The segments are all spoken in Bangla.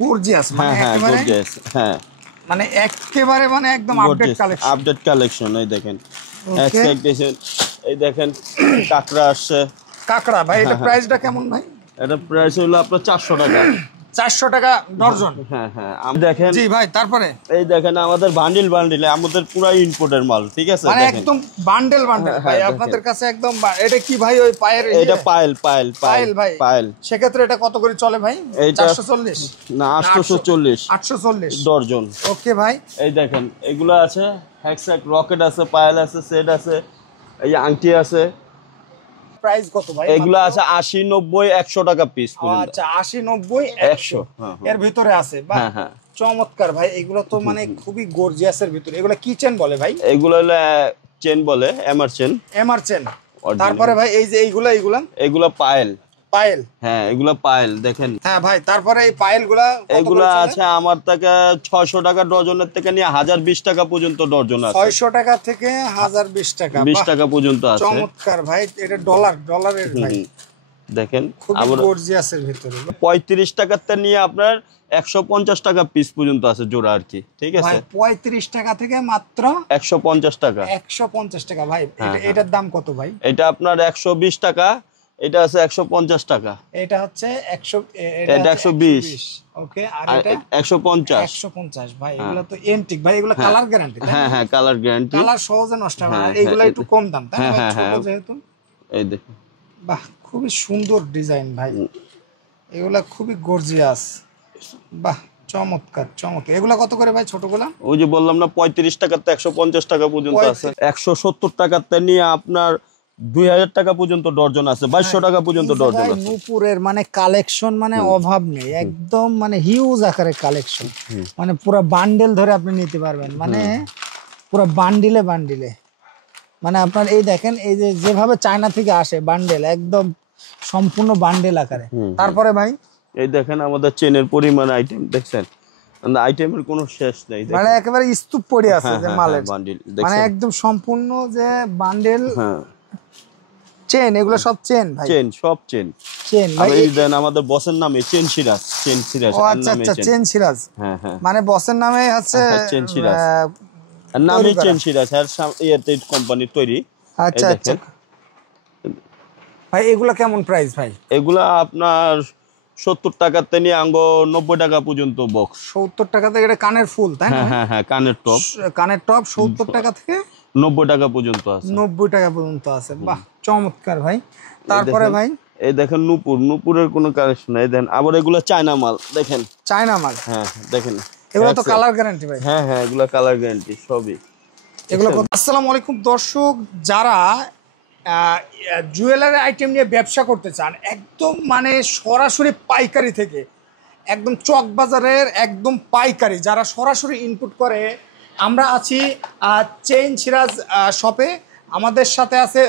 গর্জিয়াস, মানে একেবারে গর্জিয়াস, হ্যাঁ মানে একেবারে মানে একদম আপডেট কালেকশন। এই দেখেন এক্সপেকটেশন, এই দেখেন কাকড়া আসছে। কাকড়া ভাই, এটা প্রাইসটা কেমন ভাই? এটা প্রাইস হলো আপনার 400 টাকা। 400 টাকা ডজন। হ্যাঁ হ্যাঁ, আমি দেখেন জি ভাই, তারপরে এই দেখেন আমাদের বান্ডিল আমাদের পুরো ইম্পোর্টের মাল, ঠিক আছে? মানে একদম বান্ডেল ভাই আপনাদের কাছে একদম। এটা কি ভাই ওই পায়ের? এটা পায়েল ভাই পায়েল। সেক্ষেত্রে এটা কত করে চলে ভাই? 440 না 840 840 ডজন। ওকে ভাই, এই দেখেন এগুলো আছে, হ্যাকস্যাক রকেট আছে, পায়েল আছে, সেট আছে, এই আংটি আছে। প্রাইস কত ভাই? এগুলো আছে 80 90 100 টাকা পিস পর্যন্ত। আচ্ছা 80 90 100 এর ভিতরে আছে। বাহ চমৎকার ভাই, এগুলো তো মানে খুবই গর্জিয়াসের ভিতরে। এগুলো কি চেন বলে ভাই? এগুলো হলো চেন বলে, এমআর চেন। তারপরে ভাই এই যে এইগুলা পায়েল। হ্যাঁ এগুলো পায়েল দেখেন। হ্যাঁ ভাই, তারপরে এই পায়েলগুলা এগুলা আছে আমার থেকে 600 টাকা ডজনের থেকে নিয়ে 1020 টাকা পর্যন্ত ডজন আছে। 600 টাকা থেকে 1020 টাকা, 20 টাকা পর্যন্ত আছে। চমৎকার ভাই, এটা ডলারের ভাই দেখেন। খুবই গর্জিয়াসের ভিতরে। 35 টাকাতে নিয়ে আপনার 150 টাকা পিস পর্যন্ত আছে জোড়া আর কি, ঠিক আছে? 35 টাকা থেকে মাত্র 150 টাকা। 150 টাকা ভাই। এটার দাম কত ভাই? এটা আপনার 120 টাকা, এটা আছে 150 টাকা। এটা হচ্ছে 100, এটা 120 ওকে। আর এটা 150 ভাই। এগুলো তো এন্টিক ভাই, এগুলো কালার গ্যারান্টি। হ্যাঁ কালার গ্যারান্টি, কালার সহজে নষ্ট হয় না। এগুলো একটু কম দাম, তাই না? ছোট যেহেতু। এই দেখুন, বাহ খুবই সুন্দর ডিজাইন ভাই, এগুলা খুবই গর্জিয়াস। বাহ চমৎকার। এগুলা কত করে ভাই ছোটগুলা? ওই যে বললাম না 35 টাকাতে 150 টাকা পর্যন্ত আছে। 170 টাকাতে নিয়ে আপনার 2000 টাকা পর্যন্ত ডর্জন আছে, 2200 টাকা পর্যন্ত ডর্জন আছে। নূপুরের মানে কালেকশন মানে অভাব নেই, একদম মানে হিউজ আকারের কালেকশন। মানে পুরো বান্ডেল ধরে আপনি নিতে পারবেন, মানে পুরো বান্ডিলে মানে আপনার এই দেখেন, এই যে যেভাবে চায়না থেকে আসে বান্ডেল, একদম সম্পূর্ণ বান্ডেল আকারে। তারপরে ভাই এই দেখেন আমাদের চেনের পরিমাণ আইটেম দেখছেন, আইটেমের কোনো শেষ নেই। মানে একেবারে স্তূপ পড়ে আছে যে মালের বান্ডিল, মানে একদম সম্পূর্ণ যে বান্ডেল। চেন, এগুলো সব চেন ভাই? সব চেন ভাই। এই দেন আমাদের বসের নামে চেন সিরাজ। ও আচ্ছা চেন সিরাজ। হ্যাঁ মানে বসের নামে আছে চেন সিরাজ, নামে চেন সিরাজ আর এয়ারটেল কোম্পানির তৈরি। আচ্ছা ভাই, এগুলা কেমন প্রাইস ভাই? এগুলা আপনার 70 টাকাতে নিয়ে 90 টাকা পর্যন্ত বক্স। 70 টাকা থেকে? এটা কানের ফুল, তাই না? হ্যাঁ কানের টপ 70 টাকা থেকে 90 টাকা পর্যন্ত আছে। 90 টাকা পর্যন্ত আছে। বাহ চমৎকার ভাই। তারপরে ভাই এই দেখেন নূপুরের কোনো কালেকশন নাই। দেন আবার এগুলো চায়না মাল, দেখেন চায়না মাল। হ্যাঁ দেখেন, এগুলো তো কালার গ্যারান্টি ভাই? হ্যাঁ এগুলো কালার গ্যারান্টি সবই এগুলো। আসসালামু আলাইকুম দর্শক, যারা জুয়েলারি আইটেম নিয়ে ব্যবসা করতে চান, একদম মানে সরাসরি পাইকারি থেকে, একদম চক বাজারের একদম পাইকারি, যারা সরাসরি ইনপুট করে, আমরা আছি চেইন সিরাজ শপে। আমাদের সাথে আছে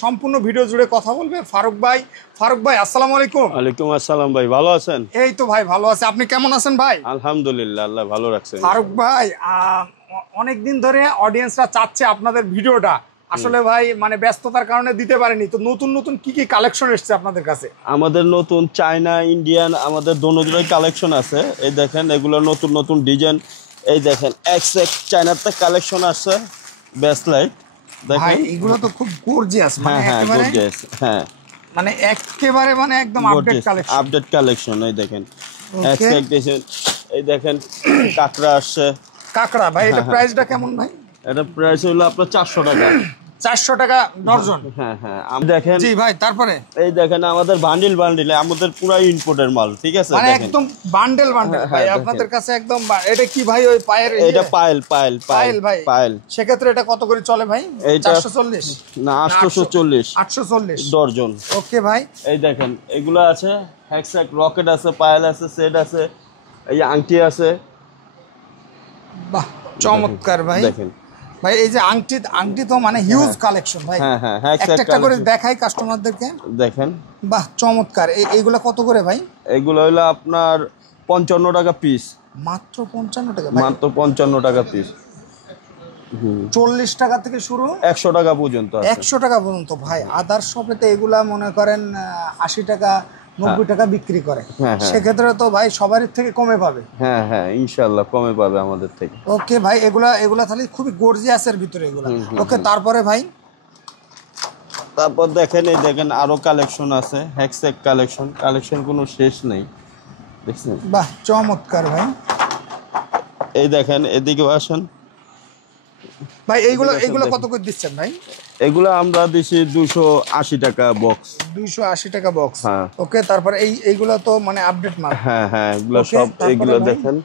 সম্পূর্ণ ভিডিও জুড়ে কথা বলবে ফারুক ভাই। আসসালামু আলাইকুম। ওয়ালাইকুম আসসালাম ভাই, ভালো আছেন? এই তো ভাই ভালো আছে, আপনি কেমন আছেন ভাই? আলহামদুলিল্লাহ, আল্লাহ ভালো রাখছেন। ফারুক ভাই, অনেকদিন ধরে অডিয়েন্সরা চাচ্ছে আপনাদের ভিডিওটা, আসলে ভাই মানে ব্যস্ততার কারণে দিতে পারেনি। তো নতুন কি কালেকশন এসেছে আপনাদের কাছে? আমাদের নতুন চায়না ইন্ডিয়ান আমাদের দোনোজোড়াই কালেকশন আছে। এই দেখেন এগুলো নতুন ডিজাইন। এই দেখেন এক্স চায়নাতে কালেকশন আছে, ব্রেসলেট দেখেন। এগুলো তো খুব গর্জিয়াস, মানে গর্জিয়াস। হ্যাঁ মানে একেবারে মানে একদম আপডেট কালেকশন। এই দেখেন এক্সপেকটেশন, এই দেখেন কাকড়া আসছে। কাকড়া ভাই, এটা প্রাইসটা কেমন ভাই? এটা প্রাইস হলো আপনার 400 টাকা। 400 টাকা ডজন। হ্যাঁ দেখেন। জি ভাই, তারপরে এই দেখেন আমাদের বান্ডিল আমাদের পুরো ইম্পোর্টের মাল, ঠিক আছে? মানে একদম বান্ডেল ভাই আপনাদের কাছে একদম। এটা কি ভাই ওই পায়ের? এটা পায়েল ভাই। পায়েল। সেক্ষেত্রে এটা কত করে চলে ভাই? 440 না 840 ডজন। ওকে ভাই। এই দেখেন এগুলো আছে, হ্যাকস্যাক রকেট আছে, পায়েল আছে, সেট আছে, এই আংটি আছে। বাহ চমৎকার ভাই। দেখেন ভাই এই যে আংটি তো মানে হিউজ কালেকশন ভাই। হ্যাঁ একটা করে দেখাই কাস্টমারদেরকে। দেখেন বাহ চমৎকার। এইগুলা কত করে ভাই? এগুলো হলো আপনার 55 টাকা পিস। মাত্র 55 টাকা? মাত্র 55 টাকা পিস। 40 টাকা থেকে শুরু 100 টাকা পর্যন্ত। 100 টাকা পর্যন্ত ভাই। আদার শপে তো এগুলা মনে করেন 80 টাকা 90 টাকা বিক্রি করে, হ্যাঁ, হ্যাঁ। সেক্ষেত্রে তো ভাই সবারই থেকে কমে পাবে। হ্যাঁ হ্যাঁ, ইনশাল্লাহ কমে পাবে আমাদের থেকে। ওকে ভাই, এগুলা এগুলা তাহলে খুবই গর্জিয়াসের ভিতরে এগুলা। ওকে, তারপরে ভাই তারপর দেখেন, এই দেখেন আরো কালেকশন আছে, হ্যাকস্যাক কালেকশন কোনো শেষ নেই, দেখছেন? বাহ, চমৎকার ভাই। এই দেখেন, এদিকে আসেন ভাই এইগুলো এগুলো কত করে দিচ্ছেন ভাই? এগুলো আমরা দিছি 280 টাকা বক্স। 280 টাকা বক্স। হ্যাঁ। ওকে, তারপরে এইগুলো তো মানে আপডেট মাল। হ্যাঁ হ্যাঁ, এগুলো Okay, সব, তারপরে এগুলো ভাই? দেখেন,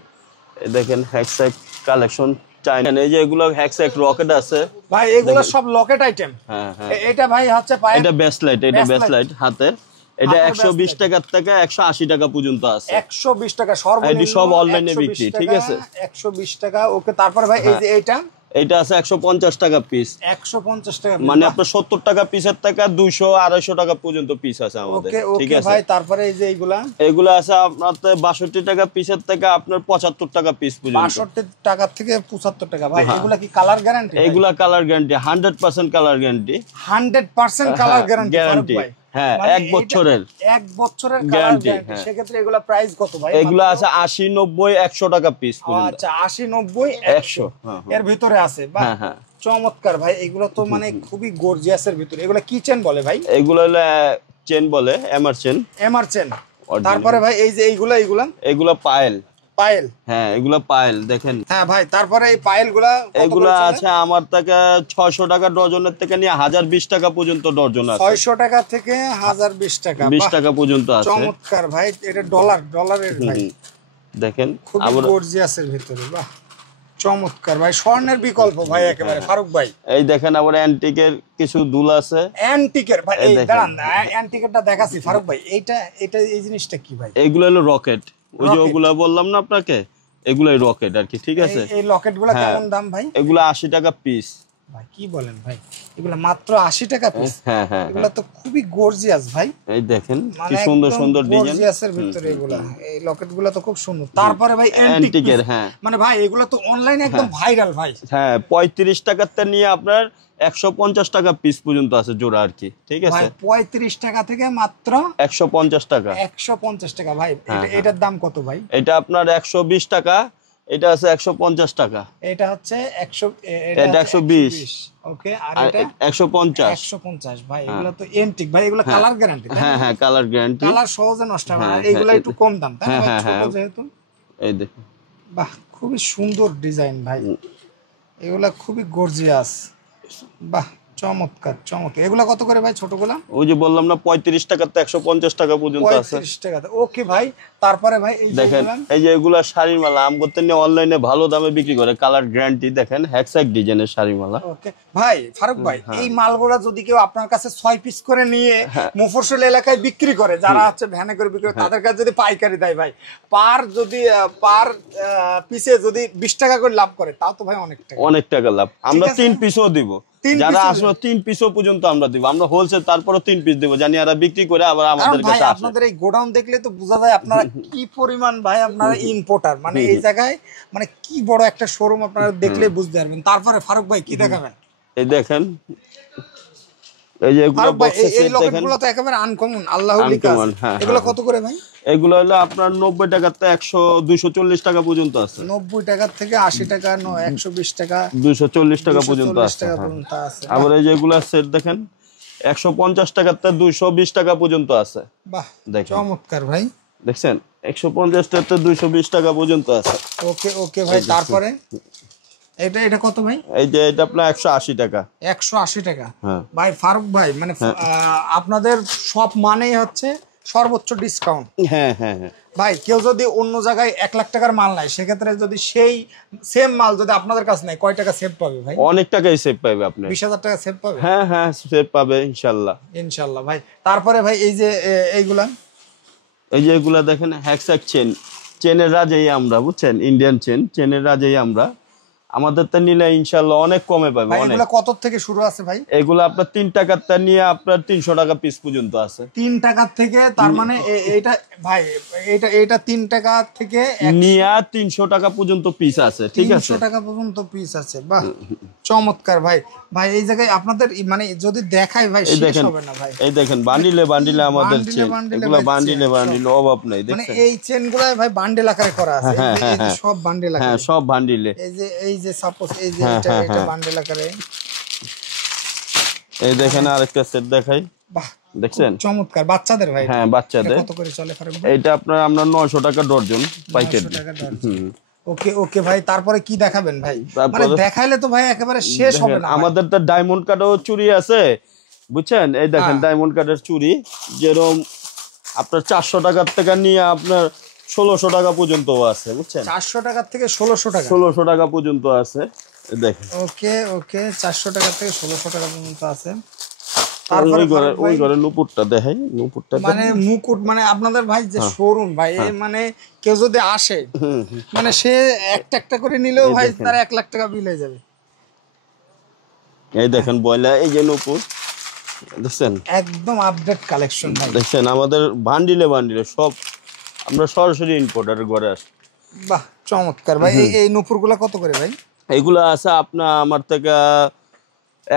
এই দেখেন হ্যাকস্যাক কালেকশন চাইনা, এই যে এগুলো হ্যাকস্যাক রকেট আছে ভাই এগুলো সব লকেট আইটেম। হ্যাঁ হ্যাঁ, এটা ভাই হচ্ছে পায়ে এটা বেসলাইট, এটা Basslight। বেসলাইট হাতের, এটা হাতের 120 Basslight। টাকার থেকে 180 টাকা পর্যন্ত আছে। 120 টাকা সর্বনিম্ন। এটি সব অনলাইনে 120 বিক্রি, ঠিক টাকা, আছে? 120 টাকা। ওকে, তারপরে ভাই এই যে এইটা এটা আছে 150 টাকা পিস, 150 টাকা। মানে আপনার 70 টাকা পিসের থেকে 200 250 টাকা পর্যন্ত পিস আছে আমাদের, ওকে ঠিক ওকে আছে? ভাই, তারপরে এই যে এইগুলা এগুলো আছে আপনার 62 টাকা পিসের থেকে আপনার 75 টাকা পিস পর্যন্ত। 62 টাকা থেকে 75 টাকা। ভাই এগুলা কি কালার গ্যারান্টি? এগুলা colour guarantee, 100% colour guarantee. 100% colour guarantee guarantee, হ্যাঁ, মানে 1 বছরের 1 বছরের কালার Guarantee, গ্যারান্টি। হ্যাঁ। সেক্ষেত্রে এগুলা প্রাইস কত ভাই? এগুলো আছে 80 90 100 টাকা পিস পর্যন্ত। আচ্ছা, 80 90 100 হ্যাঁ, এর ভিতরে আছে। বাহ, হ্যাঁ হ্যাঁ, চমৎকার ভাই। এগুলো তো মানে খুবই গর্জিয়াসের ভিতরে। এগুলো কিচেন বলে ভাই? এগুলো হলো চেন বলে, MR chain. MR chain. Original। তারপরে ভাই এই যে এইগুলা এগুলো পায়েল, পায়েল। হ্যাঁ এগুলো পায়েল দেখেন। হ্যাঁ ভাই, তারপরে এই পায়েলগুলা কত করে এগুলো চলে? আছে আমার থেকে 600 টাকা ডজনের থেকে নিয়ে 1020 টাকা পর্যন্ত ডজন আছে। 600 টাকা থেকে 1020 টাকা। 20 বাহ, টাকা পর্যন্ত আছে। চমৎকার ভাই। এটা ডলারের ভাই। হুম, দেখেন খুবই আবার গর্জিয়াসের ভিতরে। বাহ, চমৎকার ভাই। স্বর্ণের বিকল্প ভাই একেবারে ফারুক ভাই। এই দেখেন আবার অ্যান্টিকের কিছু দুল আছে। অ্যান্টিকের ভাই, এই এই দেখেন। দাঁড়ান, অ্যান্টিকেরটা দেখাচ্ছি ফারুক ভাই। এইটা এটা এই জিনিসটা কি ভাই? এগুলো হলো রকেট, ওই যে Rocket। ওগুলা বললাম না আপনাকে, এগুলাই রকেট আর কি, ঠিক আছে? এই লকেটগুলো হ্যাঁ। কেমন দাম ভাই? এগুলো 80 টাকা পিস। ভাই কি বলেন ভাই, এগুলো মাত্র 80 টাকা পিস? হ্যাঁ হ্যাঁ, এগুলো তো খুবই গর্জিয়াস ভাই। এই দেখেন কি মানে সুন্দর একদম সুন্দর ডিজাইন। গর্জিয়াসের ভিতরে এগুলা, এই লকেটগুলো তো খুব সুন্দর। তারপরে ভাই অ্যান্টিকের, হ্যাঁ মানে ভাই এগুলো তো অনলাইনে একদম ভাইরাল ভাই। হ্যাঁ, 35 টাকার তে নিয়ে আপনার 150 টাকা পিস পর্যন্ত আছে জোড়া আর কি, ঠিক আছে? ভাই 35 টাকা থেকে মাত্র 150 টাকা। 150 টাকা ভাই। হ্যাঁ, এটার দাম কত ভাই? এটা আপনার 120 টাকা, এটা আছে 150 টাকা। এটা হচ্ছে 100, এটা 120। ওকে, আর আর এটা 150। 150 ভাই। এগুলো তো এন্টিক ভাই, এগুলো কালার গ্যারান্টি। হ্যাঁ হ্যাঁ, কালার গ্যারান্টি। কালার সহজে নষ্ট হয় না। হ্যাঁ, এইগুলো হ্যাঁ, একটু কম দাম, তাই না হ্যাঁ, ভাই? হ্যাঁ, ছোট হ্যাঁ। যেহেতু। এই দেখুন, বাহ, খুবই সুন্দর ডিজাইন ভাই। এগুলা খুবই গর্জিয়াস। বাহ, চমৎকার চমৎকার। এগুলা কত করে ভাই ছোটগুলা? ওই যে বললাম না 35 টাকা থেকে 150 টাকা পর্যন্ত আছে। 35 টাকা। ওকে ভাই, তারপরে ভাই এই যে দেখেন এগুলা? এই যে এগুলা শাড়ির মালা আম করতে নিয়ে অনলাইনে ভালো দামে বিক্রি করে, কালার গ্যারান্টি। দেখেন হ্যাকস্যাক ডিজাইনের শাড়ি মালা। ওকে ভাই, ফারুক ভাই, এই মালগুলা যদি কেউ আপনার কাছে 6 পিস করে নিয়ে মফস্বল এলাকায় বিক্রি করে, যারা হচ্ছে ভ্যানে করে বিক্রি করে, তাদের কাছে যদি পাইকারি দেয় ভাই, পার পিসে যদি 20 টাকা করে লাভ করে, তাও তো ভাই অনেক টাকা। অনেক টাকা লাভ। আমরা আছে? 3 পিসও দিব, 3 যারা পিসও আসলে 3 পিসও পর্যন্ত আমরা দিব। আমরা হোলসেল তারপরে 3 পিস দিব, জানি এরা বিক্রি করে আবার কারণ আমাদের ভাই কাছে আসে। আপনাদের এই গোডাউন দেখলে তো বোঝা যায় আপনারা কি পরিমাণ ভাই আপনারা ইম্পোর্টার। মানে এই জায়গায় মানে কি বড় একটা শোরুম, আপনারা দেখলেই বুঝতে পারবেন। তারপরে ফারুক ভাই কি দেখাবেন? এই দেখেন, এই যে এগুলো ফারুক ভাই বক্সে এই সেট দেখেন, লকেটগুলো তো একেবারে আনকমন, আল্লাহর লিখা আছে। Uncommon, হ্যাঁ, এগুলো হ্যাঁ। কত করে ভাই? এগুলো হলো আপনার 90 টাকা থেকে 100 240 টাকা পর্যন্ত আছে। 90 টাকা থেকে 80 টাকা, 120 টাকা, 240 টাকা পর্যন্ত 240 আছে। টাকা হ্যাঁ। পর্যন্ত আছে। আবার এই যে এগুলা সেট দেখেন 150 টাকা থেকে 220 টাকা পর্যন্ত আছে। বাহ, দেখেন। চমৎকার ভাই। দেখছেন 150 টাকা থেকে 220 টাকা পর্যন্ত আছে। ওকে ওকে ভাই, তারপরে এটা এটা কত ভাই? এই যে এটা আপনার 180 টাকা। 180 টাকা। হ্যাঁ। ভাই ফারুক ভাই, মানে আপনাদের সব মানেই হচ্ছে সর্বোচ্চ ডিসকাউন্ট। হ্যাঁ হ্যাঁ হ্যাঁ, ভাই কেউ যদি অন্য জায়গায় 1 লাখ টাকার মাল নেয়, সেক্ষেত্রে যদি সেই সেম মাল যদি আপনাদের কাছে নেয়, কয় টাকা সেভ পাবে ভাই? অনেক টাকাই সেভ পাবে আপনি। 20,000 টাকা সেভ পাবে। হ্যাঁ হ্যাঁ, সেভ পাবে ইনশাআল্লাহ। ইনশাআল্লাহ ভাই। তারপরে ভাই এই যে এইগুলা, এই যে এগুলা দেখেন হ্যাকস্যাক চেন, চেনের রাজাই আমরা, বুঝছেন? ইন্ডিয়ান চেন, চেনের রাজাই আমরা। আমাদের তো নিলে ইনশাল্লাহ অনেক কমে পাবে। ভাই অনেক। এগুলো কত থেকে শুরু আছে ভাই? এগুলো আপনার 3 টাকারটা নিয়ে আপনার 300 টাকা পিস পর্যন্ত আছে। 3 টাকা থেকে, তার মানে এইটা ভাই এটা 3 টাকা থেকে নিয়ে 300 টাকা পর্যন্ত পিস আছে, ঠিক আছে? 300 টাকা পর্যন্ত পিস আছে। বাহ, চমৎকার ভাই। ভাই এই জায়গায় আপনাদের মানে যদি দেখাই ভাই এই শেষ দেখেন, হবে না ভাই। এই দেখেন বান্ডিলে বান্ডিলে আমাদের চেন, এগুলো ভাই বান্ডিলে চেন, বান্ডিলে অভাব নাই, মানে দেখছেন? এই চেন গুলাই ভাই বান্ডেল আকারে করা আছে। এই যে সব বান্ডেল হ্যাঁ, আকারে, সব বান্ডিলে। এই যে সাপোজ এই যে এটা বান্ডেল আকারে। এই দেখেন আরেকটা সেট দেখাই, বাহ, দেখছেন? চমৎকার। বাচ্চাদের ভাই? হ্যাঁ, বাচ্চাদের। কত করে চলে ফারুক ভাই? এটা আপনার আমরা 900 টাকা ডর্জন পাইকারি। 900 টাকা ডজন। ওকে ওকে ভাই, তারপরে কি দেখাবেন ভাই? মানে তারপরে দেখাইলে তো ভাই একেবারে শেষ হবে না। আমাদের তো ডায়মন্ড কার্ডও চুরি আছে, বুঝছেন? এই দেখেন ডায়মন্ড কার্ডের চুরি, যেরকম আপনার 400 টাকার থেকে নিয়ে আপনার 1600 টাকা পর্যন্ত আছে, বুঝছেন? 400 টাকা থেকে 1600 টাকা? 1600 টাকা পর্যন্ত আছে, এই দেখেন। ওকে ওকে, 400 টাকা থেকে 1600 টাকা পর্যন্ত আছে। ওই ঘরে নুপুরটা দেখাই, নুপুরটা মানে মুকুট, মানে আপনাদের ভাই যে শোরুম ভাই, মানে কেউ যদি আসে মানে সে একটা একটা করে নিলেও ভাই তার 1 লাখ টাকা বিল হয়ে যাবে। এই দেখেন বয়লা, এই যে নুপুর, দেখছেন? একদম আপডেট কালেকশন ভাই। দেখছেন আমাদের বান্ডিলে বান্ডিলে সব, আমরা সরাসরি ইম্পোর্টারের ঘরে আসি। বাহ, চমৎকার ভাই। এই নূপুরগুলো কত করে ভাই? এইগুলো আছে আপনার আমার থেকে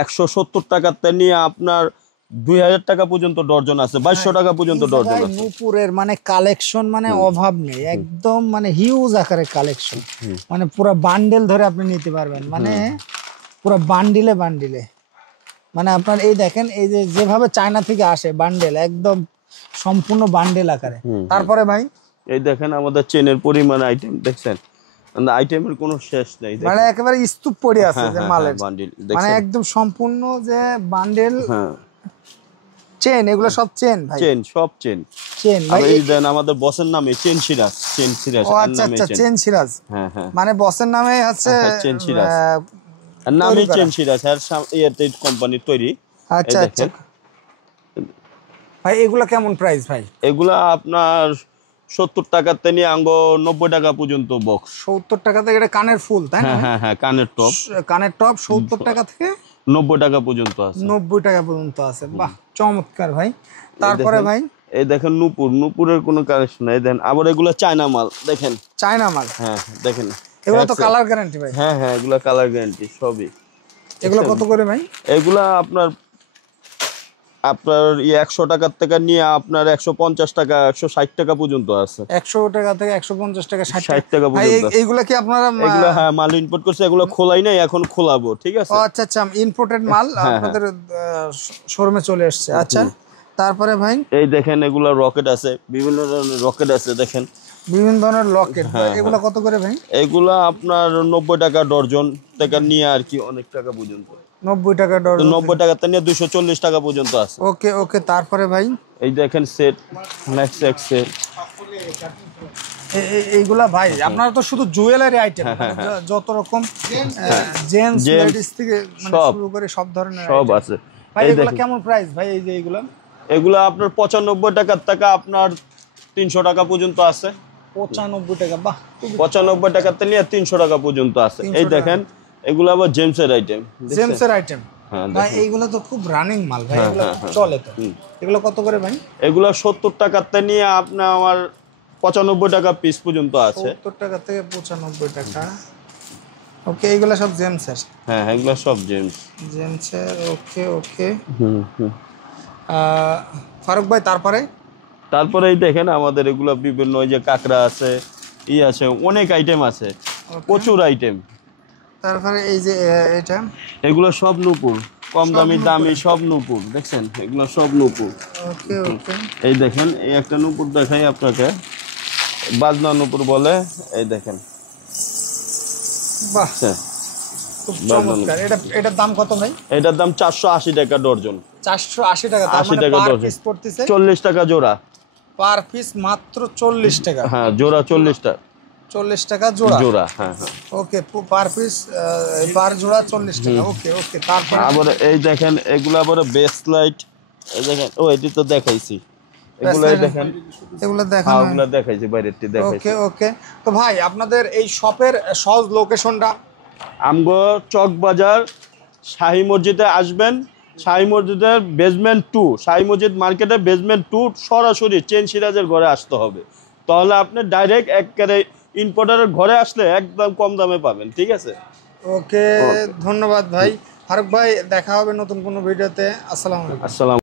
170 টাকাতে নিয়ে আপনার 2000 টাকা পর্যন্ত ডর্জন আছে, 2200 টাকা পর্যন্ত ডর্জন আছে। নূপুরের মানে কালেকশন মানে অভাব নেই, একদম মানে হিউজ আকারে কালেকশন, মানে পুরো বান্ডেল ধরে আপনি নিতে পারবেন, মানে পুরো বান্ডিলে বান্ডিলে। মানে আপনার এই দেখেন, এই যে যেভাবে চায়না থেকে আসে বান্ডেল, একদম সম্পূর্ণ বান্ডেল আকারে। তারপরে ভাই এই দেখেন আমাদের চেনের পরিমাণ আইটেম, দেখছেন? আইটেমের কোনো শেষ নেই, মানে একেবারে স্তূপ পড়ে আছে যে মালের, বান্ডিল, মানে দেখছেন? একদম সম্পূর্ণ যে বান্ডেল। চেন, এগুলো সব চেন ভাই? চেন, সব চেন। চেন ভাই, এই দেন আমাদের বসের নামে চেন সিরাজ, চেন সিরাজ। ও আচ্ছা আচ্ছা, চেন সিরাজ। হ্যাঁ হ্যাঁ, মানে বসের নামে হচ্ছে চেন সিরাজ, নামে চেন সিরাজ, আর এয়ারটেল কোম্পানির তৈরি। আচ্ছা আচ্ছা ভাই, এগুলো কেমন প্রাইস ভাই? এগুলা আপনার 70 টাকাতে নিয়ে আঙ্গো 90 টাকা পর্যন্ত বক্স। 70 টাকা থেকে? এটা কানের ফুল তাই না? হ্যাঁ হ্যাঁ, কানের টপ। কানের টপ 70 টাকা থেকে 90 টাকা পর্যন্ত আছে। 90 টাকা পর্যন্ত আছে। বাহ, চমৎকার ভাই। তারপরে ভাই এই দেখেন নুপুর, নুপুরের কোনো কালেকশন নাই। দেন আবার এগুলো চায়না মাল, দেখেন? চায়না মাল? হ্যাঁ দেখেন, এগুলো তো কালার গ্যারান্টি ভাই? হ্যাঁ হ্যাঁ, এগুলো কালার গ্যারান্টি সবই। এগুলো কত করে ভাই? এগুলা আপনার 100 টাকার থেকে নিয়ে আপনার 150 টাকা 160 টাকা পর্যন্ত আছে। 100 টাকা থেকে 150 টাকা 60 টাকা ভাই। পর্যন্ত। এইগুলা কি আপনারা? এগুলো হ্যাঁ মাল ইম্পোর্ট করছে, এগুলো খোলাই নাই, এখন খোলাবো, ঠিক আছে? ও আচ্ছা আচ্ছা, ইম্পোর্টেড মাল আপনাদের শোরুমে চলে আসছে। আচ্ছা, তারপরে ভাই এই দেখেন এগুলা রকেট আছে, বিভিন্ন ধরনের রকেট আছে, দেখেন? বিভিন্ন ধরনের লকেট। এগুলা কত করে ভাই? এগুলা আপনার 90 টাকা ডর্জন থেকে নিয়ে আর কি অনেক টাকা পর্যন্ত। 90 টাকা ডজন? 90 টাকাতে নিয়ে 240 টাকা পর্যন্ত আছে। ওকে ওকে, তারপরে ভাই এই দেখেন সেট, নেক্সট এক সেট। এইগুলা ভাই আপনারা তো শুধু জুয়েলারি আইটেম, যত রকম জেন্টস লেডিস থেকে মানে শুরু করে সব ধরনের সব আছে ভাই। এগুলা কেমন প্রাইস ভাই? এই যে এগুলা, এগুলা আপনার 95 টাকার থেকে আপনার 300 টাকা পর্যন্ত আছে। 95 টাকা? বাহ, 95 টাকাতে নিয়ে 300 টাকা পর্যন্ত আছে। এই দেখেন এগুলো আবার জেমসের আইটেম, জেমসের আইটেম। ভাই এইগুলো তো খুব রানিং মাল ভাই, এগুলো চলে তো। এগুলো কত করে ভাই? এগুলো 70 টাকাতে নিয়ে আপনার আমার 95 টাকা পিস পর্যন্ত আছে। 70 টাকা থেকে 95 টাকা। ওকে, এগুলো সব জেমসের? হ্যাঁ, এগুলো সব জেমসের। ওকে ওকে। ফারুক ভাই তারপরে? তারপরে এই দেখেন আমাদের এগুলো বিভিন্ন, ওই যে কাকড়া আছে, আছে, অনেক আইটেম আছে, প্রচুর আইটেম। তারপরে এই যে এটা, এগুলো সব নূপুর, কম দামি দামি সব নূপুর, দেখছেন? এগুলো সব নূপুর। ওকে ওকে, এই দেখেন এই একটা নূপুর দেখাই আপনাকে, বাজনা নূপুর বলে, এই দেখেন। বাহ, খুব চমৎকার। এটার দাম কত ভাই? এটার দাম 480 টাকা ডর্জন। 480 টাকা? তার মানে পার পিস পড়তেছে 40 টাকা জোড়া। পার পিস মাত্র 40 টাকা? হ্যাঁ, জোড়া 40 টাকা। 40 টাকা জোড়া? জোড়া, হ্যাঁ হ্যাঁ। ওকে, পার পিস পার জোড়া 40 টাকা। ওকে ওকে, তারপর আবার এই দেখেন এগুলো আবার বেস লাইট, এই দেখেন, ও এটি তো দেখাইছি, এগুলো দেখেন, এগুলো দেখানো, এগুলো দেখাইছি, বাইরেরটি দেখাইছি। ওকে ওকে। তো ভাই আপনাদের এই শপের সহজ লোকেশনটা? আমগো চকবাজার শাহী মসজিদে আসবেন, শাহী মসজিদের বেসমেন্ট 2, শাহী মসজিদ মার্কেটের বেসমেন্ট 2 সরাসরি চেন সিরাজের ঘরে আসতে হবে। তাহলে আপনি ডাইরেক্ট একেবারে ইম্পোর্টারের ঘরে আসলে একদম কম দামে পাবেন, ঠিক আছে? ওকে, ধন্যবাদ ভাই। ফারুক ভাই, দেখা হবে নতুন কোনো ভিডিওতে। আসসালামু আলাইকুম। আসসালাম।